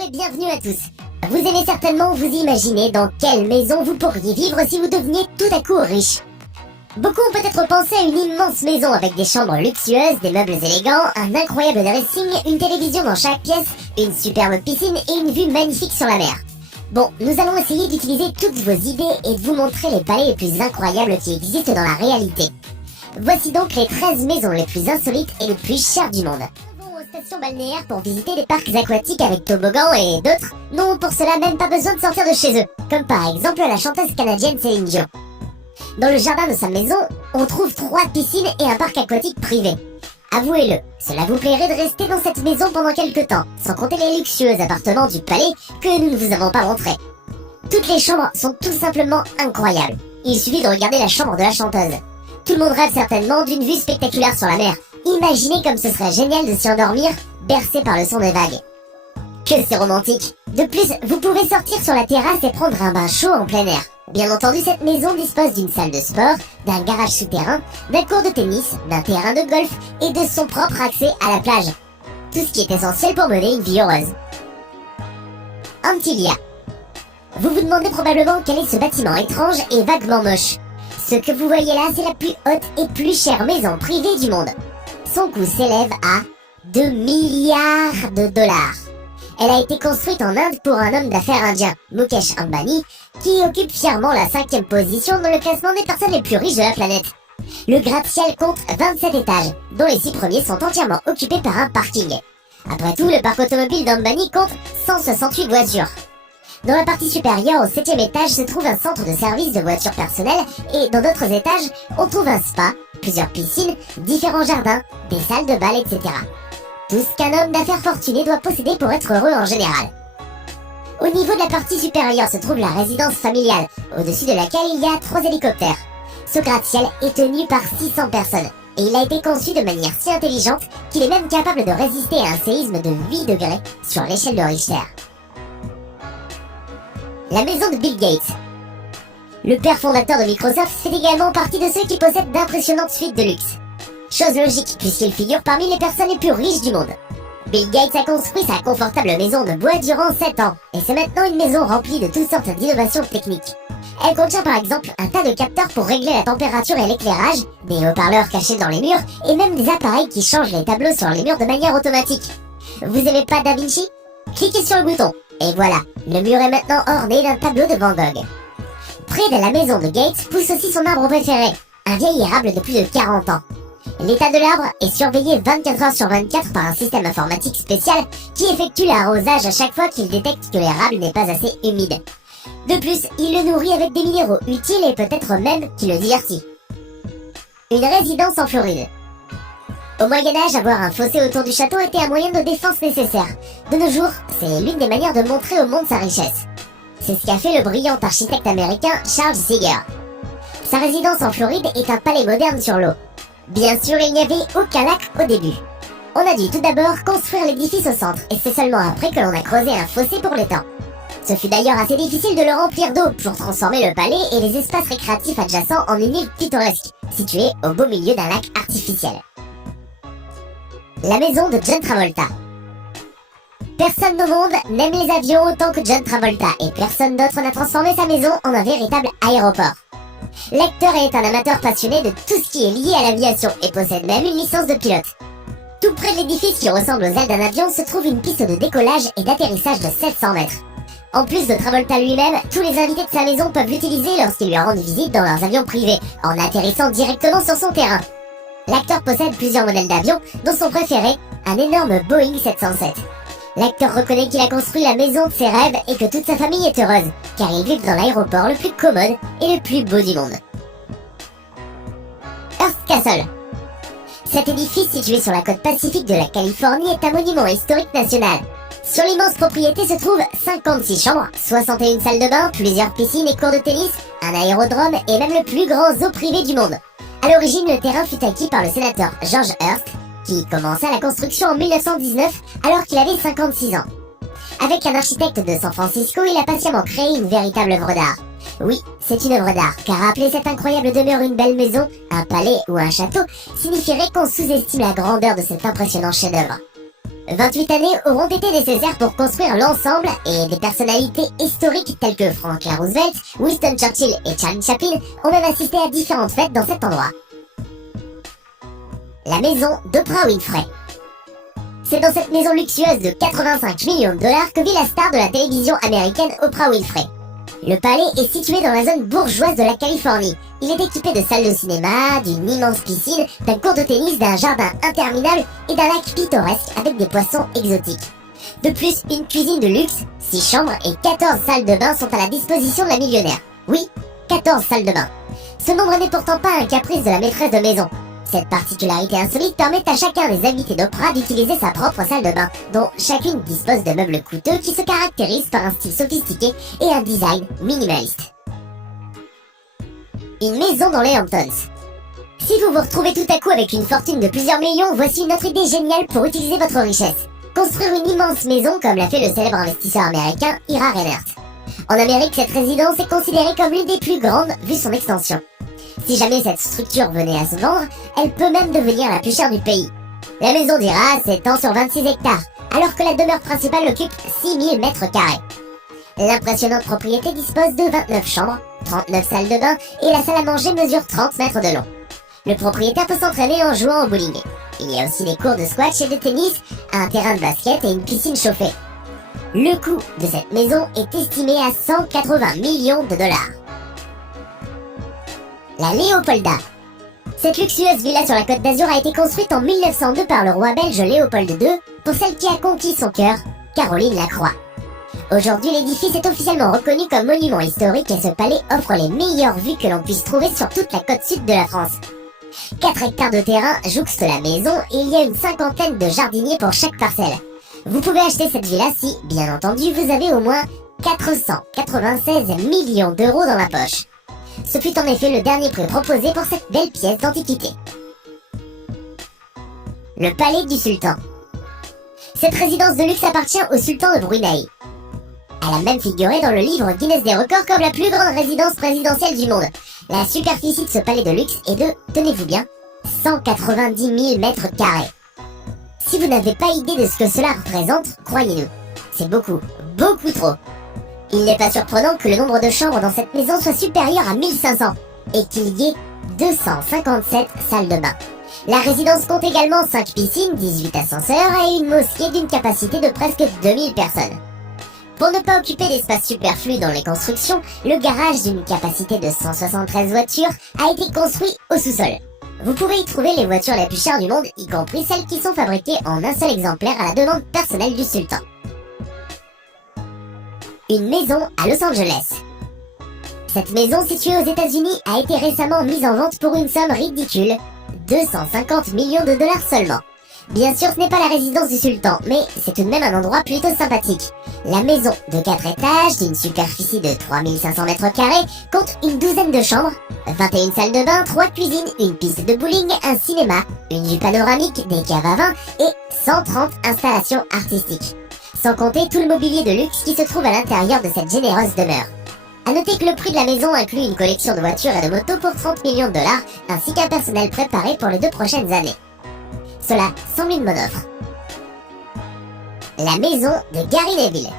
Bonjour et bienvenue à tous. Vous aimez certainement vous imaginer dans quelle maison vous pourriez vivre si vous deveniez tout à coup riche. Beaucoup ont peut-être pensé à une immense maison avec des chambres luxueuses, des meubles élégants, un incroyable dressing, une télévision dans chaque pièce, une superbe piscine et une vue magnifique sur la mer. Bon, nous allons essayer d'utiliser toutes vos idées et de vous montrer les palais les plus incroyables qui existent dans la réalité. Voici donc les 13 maisons les plus insolites et les plus chères du monde. Aux stations balnéaires pour visiter des parcs aquatiques avec toboggan et d'autres n'ont pour cela même pas besoin de sortir de chez eux, comme par exemple la chanteuse canadienne Céline Dion. Dans le jardin de sa maison, on trouve 3 piscines et un parc aquatique privé. Avouez-le, cela vous plairait de rester dans cette maison pendant quelques temps, sans compter les luxueux appartements du palais que nous ne vous avons pas montrés. Toutes les chambres sont tout simplement incroyables. Il suffit de regarder la chambre de la chanteuse. Tout le monde rêve certainement d'une vue spectaculaire sur la mer. Imaginez comme ce serait génial de s'y endormir, bercé par le son des vagues. Que c'est romantique. De plus, vous pouvez sortir sur la terrasse et prendre un bain chaud en plein air. Bien entendu, cette maison dispose d'une salle de sport, d'un garage souterrain, d'un court de tennis, d'un terrain de golf et de son propre accès à la plage. Tout ce qui est essentiel pour mener une vie heureuse. Antilia. Vous vous demandez probablement quel est ce bâtiment étrange et vaguement moche. Ce que vous voyez là, c'est la plus haute et plus chère maison privée du monde. Son coût s'élève à 2 milliards de dollars. Elle a été construite en Inde pour un homme d'affaires indien, Mukesh Ambani, qui occupe fièrement la 5e position dans le classement des personnes les plus riches de la planète. Le gratte-ciel compte 27 étages, dont les 6 premiers sont entièrement occupés par un parking. Après tout, le parc automobile d'Ambani compte 168 voitures. Dans la partie supérieure, au 7e étage, se trouve un centre de service de voitures personnelles et dans d'autres étages, on trouve un spa, plusieurs piscines, différents jardins, des salles de bal, etc. Tout ce qu'un homme d'affaires fortuné doit posséder pour être heureux en général. Au niveau de la partie supérieure se trouve la résidence familiale, au-dessus de laquelle il y a 3 hélicoptères. Ce gratte-ciel est tenu par 600 personnes, et il a été conçu de manière si intelligente qu'il est même capable de résister à un séisme de 8 degrés sur l'échelle de Richter. La maison de Bill Gates. Le père fondateur de Microsoft fait également partie de ceux qui possèdent d'impressionnantes suites de luxe. Chose logique, puisqu'il figure parmi les personnes les plus riches du monde. Bill Gates a construit sa confortable maison de bois durant 7 ans, et c'est maintenant une maison remplie de toutes sortes d'innovations techniques. Elle contient par exemple un tas de capteurs pour régler la température et l'éclairage, des haut-parleurs cachés dans les murs, et même des appareils qui changent les tableaux sur les murs de manière automatique. Vous aimez pas Da Vinci? Cliquez sur le bouton, et voilà, le mur est maintenant orné d'un tableau de Van Gogh. Près de la maison de Gates pousse aussi son arbre préféré, un vieil érable de plus de 40 ans. L'état de l'arbre est surveillé 24 heures sur 24 par un système informatique spécial qui effectue l'arrosage à chaque fois qu'il détecte que l'érable n'est pas assez humide. De plus, il le nourrit avec des minéraux utiles et peut-être même qu'il le divertit. Une résidence en Floride. Au Moyen-Âge, avoir un fossé autour du château était un moyen de défense nécessaire. De nos jours, c'est l'une des manières de montrer au monde sa richesse. C'est ce qu'a fait le brillant architecte américain Charles Seeger. Sa résidence en Floride est un palais moderne sur l'eau. Bien sûr, il n'y avait aucun lac au début. On a dû tout d'abord construire l'édifice au centre, et c'est seulement après que l'on a creusé un fossé pour l'étang. Ce fut d'ailleurs assez difficile de le remplir d'eau pour transformer le palais et les espaces récréatifs adjacents en une île pittoresque, située au beau milieu d'un lac artificiel. La maison de John Travolta. Personne au monde n'aime les avions autant que John Travolta, et personne d'autre n'a transformé sa maison en un véritable aéroport. L'acteur est un amateur passionné de tout ce qui est lié à l'aviation et possède même une licence de pilote. Tout près de l'édifice qui ressemble aux ailes d'un avion se trouve une piste de décollage et d'atterrissage de 700 mètres. En plus de Travolta lui-même, tous les invités de sa maison peuvent l'utiliser lorsqu'ils lui rendent visite dans leurs avions privés, en atterrissant directement sur son terrain. L'acteur possède plusieurs modèles d'avions, dont son préféré, un énorme Boeing 707. L'acteur reconnaît qu'il a construit la maison de ses rêves et que toute sa famille est heureuse, car il vit dans l'aéroport le plus commode et le plus beau du monde. Hearst Castle. Cet édifice situé sur la côte pacifique de la Californie est un monument historique national. Sur l'immense propriété se trouvent 56 chambres, 61 salles de bain, plusieurs piscines et cours de tennis, un aérodrome et même le plus grand zoo privé du monde. À l'origine, le terrain fut acquis par le sénateur George Hearst, qui commença la construction en 1919 alors qu'il avait 56 ans. Avec un architecte de San Francisco, il a patiemment créé une véritable œuvre d'art. Oui, c'est une œuvre d'art, car appeler cette incroyable demeure une belle maison, un palais ou un château signifierait qu'on sous-estime la grandeur de cet impressionnant chef-d'œuvre. 28 années auront été nécessaires pour construire l'ensemble et des personnalités historiques telles que Franklin Roosevelt, Winston Churchill et Charlie Chaplin ont même assisté à différentes fêtes dans cet endroit. La maison d'Oprah Winfrey. C'est dans cette maison luxueuse de 85 millions de dollars que vit la star de la télévision américaine Oprah Winfrey. Le palais est situé dans la zone bourgeoise de la Californie. Il est équipé de salles de cinéma, d'une immense piscine, d'un court de tennis, d'un jardin interminable et d'un lac pittoresque avec des poissons exotiques. De plus, une cuisine de luxe, 6 chambres et 14 salles de bain sont à la disposition de la millionnaire. Oui, 14 salles de bain. Ce nombre n'est pourtant pas un caprice de la maîtresse de maison. Cette particularité insolite permet à chacun des invités d'Oprah d'utiliser sa propre salle de bain, dont chacune dispose de meubles coûteux qui se caractérisent par un style sophistiqué et un design minimaliste. Une maison dans les Hamptons. Si vous vous retrouvez tout à coup avec une fortune de plusieurs millions, voici une autre idée géniale pour utiliser votre richesse. Construire une immense maison comme l'a fait le célèbre investisseur américain Ira Reinert. En Amérique, cette résidence est considérée comme l'une des plus grandes vu son extension. Si jamais cette structure venait à se vendre, elle peut même devenir la plus chère du pays. La maison d'Ira s'étend sur 26 hectares, alors que la demeure principale occupe 6000 mètres carrés. L'impressionnante propriété dispose de 29 chambres, 39 salles de bain et la salle à manger mesure 30 mètres de long. Le propriétaire peut s'entraîner en jouant au bowling. Il y a aussi des cours de squash et de tennis, un terrain de basket et une piscine chauffée. Le coût de cette maison est estimé à 180 millions de dollars. La Léopolda. Cette luxueuse villa sur la Côte d'Azur a été construite en 1902 par le roi belge Léopold II pour celle qui a conquis son cœur, Caroline Lacroix. Aujourd'hui, l'édifice est officiellement reconnu comme monument historique et ce palais offre les meilleures vues que l'on puisse trouver sur toute la côte sud de la France. 4 hectares de terrain jouxtent la maison et il y a une cinquantaine de jardiniers pour chaque parcelle. Vous pouvez acheter cette villa si, bien entendu, vous avez au moins 496 millions d'euros dans la poche. Ce fut en effet le dernier prix proposé pour cette belle pièce d'antiquité. Le palais du sultan. Cette résidence de luxe appartient au sultan de Brunei. Elle a même figuré dans le livre Guinness des records comme la plus grande résidence présidentielle du monde. La superficie de ce palais de luxe est de, tenez-vous bien, 190 000 mètres carrés. Si vous n'avez pas idée de ce que cela représente, croyez-nous, c'est beaucoup, beaucoup trop. Il n'est pas surprenant que le nombre de chambres dans cette maison soit supérieur à 1500 et qu'il y ait 257 salles de bain. La résidence compte également 5 piscines, 18 ascenseurs et une mosquée d'une capacité de presque 2000 personnes. Pour ne pas occuper d'espace superflu dans les constructions, le garage d'une capacité de 173 voitures a été construit au sous-sol. Vous pouvez y trouver les voitures les plus chères du monde, y compris celles qui sont fabriquées en un seul exemplaire à la demande personnelle du sultan. Une maison à Los Angeles. Cette maison située aux États-Unis a été récemment mise en vente pour une somme ridicule, 250 millions de dollars seulement. Bien sûr, ce n'est pas la résidence du sultan, mais c'est tout de même un endroit plutôt sympathique. La maison de 4 étages, d'une superficie de 3500 mètres carrés, compte une douzaine de chambres, 21 salles de bain, 3 cuisines, une piste de bowling, un cinéma, une vue panoramique, des caves à vin et 130 installations artistiques. Sans compter tout le mobilier de luxe qui se trouve à l'intérieur de cette généreuse demeure. A noter que le prix de la maison inclut une collection de voitures et de motos pour 30 millions de dollars, ainsi qu'un personnel préparé pour les 2 prochaines années. Cela semble une bonne offre. La maison de Gary Neville.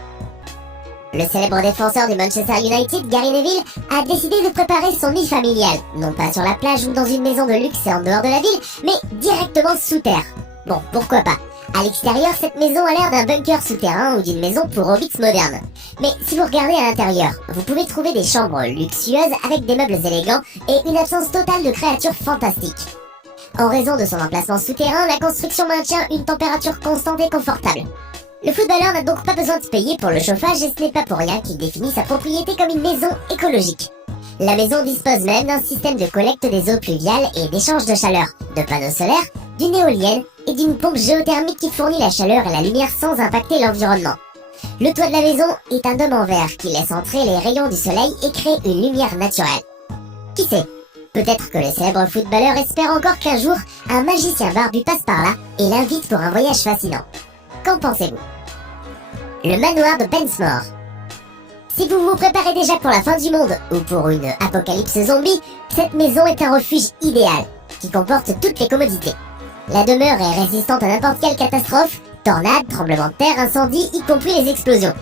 Le célèbre défenseur du Manchester United, Gary Neville, a décidé de préparer son nid familial, non pas sur la plage ou dans une maison de luxe et en dehors de la ville, mais directement sous terre. Bon, pourquoi pas. À l'extérieur, cette maison a l'air d'un bunker souterrain ou d'une maison pour hobbits moderne. Mais si vous regardez à l'intérieur, vous pouvez trouver des chambres luxueuses avec des meubles élégants et une absence totale de créatures fantastiques. En raison de son emplacement souterrain, la construction maintient une température constante et confortable. Le footballeur n'a donc pas besoin de se payer pour le chauffage et ce n'est pas pour rien qu'il définit sa propriété comme une maison écologique. La maison dispose même d'un système de collecte des eaux pluviales et d'échange de chaleur, de panneaux solaires, d'une éolienne et d'une pompe géothermique qui fournit la chaleur et la lumière sans impacter l'environnement. Le toit de la maison est un dôme en verre qui laisse entrer les rayons du soleil et crée une lumière naturelle. Qui sait, peut-être que le célèbre footballeur espère encore qu'un jour, un magicien barbu passe par là et l'invite pour un voyage fascinant. Qu'en pensez-vous? Le manoir de Pensmore. Si vous vous préparez déjà pour la fin du monde ou pour une apocalypse zombie, cette maison est un refuge idéal, qui comporte toutes les commodités. La demeure est résistante à n'importe quelle catastrophe, Tornades, tremblements de terre, incendies, y compris les explosions.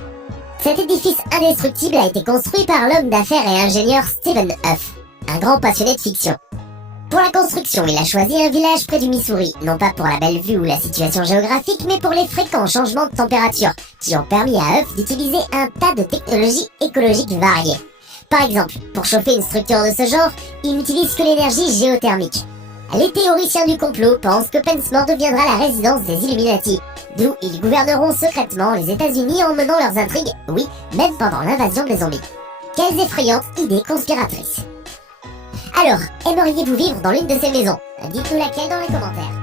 Cet édifice indestructible a été construit par l'homme d'affaires et ingénieur Stephen Huff, un grand passionné de fiction. Pour la construction, il a choisi un village près du Missouri, non pas pour la belle vue ou la situation géographique, mais pour les fréquents changements de température, qui ont permis à Huff d'utiliser un tas de technologies écologiques variées. Par exemple, pour chauffer une structure de ce genre, il n'utilise que l'énergie géothermique. Les théoriciens du complot pensent que Pensmore deviendra la résidence des Illuminati, d'où ils gouverneront secrètement les États-Unis en menant leurs intrigues, oui, même pendant l'invasion des zombies. Quelles effrayantes idées conspiratrices! Alors, aimeriez-vous vivre dans l'une de ces maisons? Dites-nous laquelle dans les commentaires.